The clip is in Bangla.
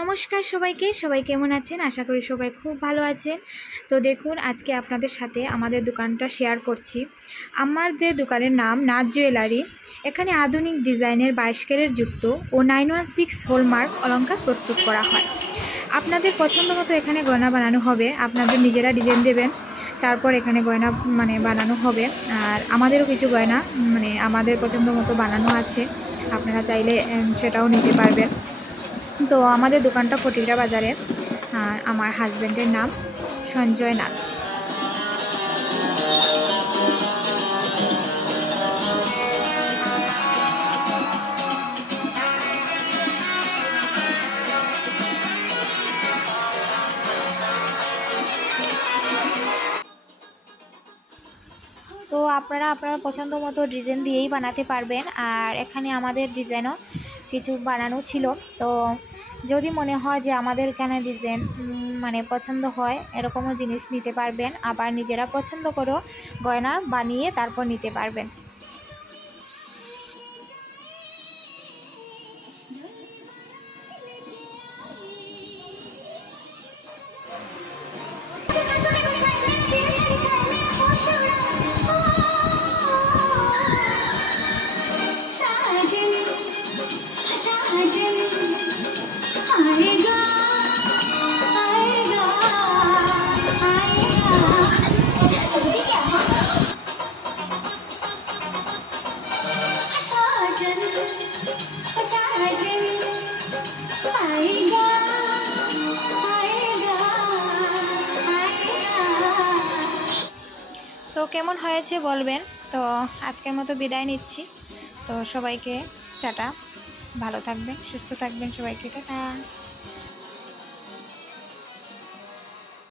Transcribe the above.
নমস্কার সবাইকে। সবাই কেমন আছেন? আশা করি সবাই খুব ভালো আছেন। তো দেখুন, আজকে আপনাদের সাথে আমাদের দোকানটা শেয়ার করছি। আমাদের দোকানের নাম নাথ জুয়েলারি। এখানে আধুনিক ডিজাইনের 22 ক্যারেট যুক্ত ও 916 হলমার্ক অলংকার প্রস্তুত করা হয়। আপনাদের পছন্দ মতো এখানে গয়না বানানো হবে। আপনাদের নিজেরা ডিজাইন দেবেন, তারপর এখানে গয়না বানানো হবে। আর আমাদেরও কিছু গয়না আমাদের পছন্দ মতো বানানো আছে, আপনারা চাইলে সেটাও নিতে পারবেন। তো আমাদের দোকানটা ফটিকরা বাজারে। আর আমার হাজব্যান্ডের নাম সঞ্জয় নাথ। তো আপনারা পছন্দ মতো ডিজাইন দিয়েই বানাতে পারবেন। আর এখানে আমাদের ডিজাইনও কিছু বানানো ছিল। তো যদি মনে হয় যে আমাদের এখানে ডিজাইন পছন্দ হয়, এরকমও জিনিস নিতে পারবেন। আবার নিজেরা পছন্দ করেও গয়না বানিয়ে তারপর নিতে পারবেন। তো কেমন হয়েছে বলবেন। তো আজকের মতো বিদায় নিচ্ছি। তো সবাইকে টাটা, ভালো থাকবেন, সুস্থ থাকবেন, সবাইকে টাটা।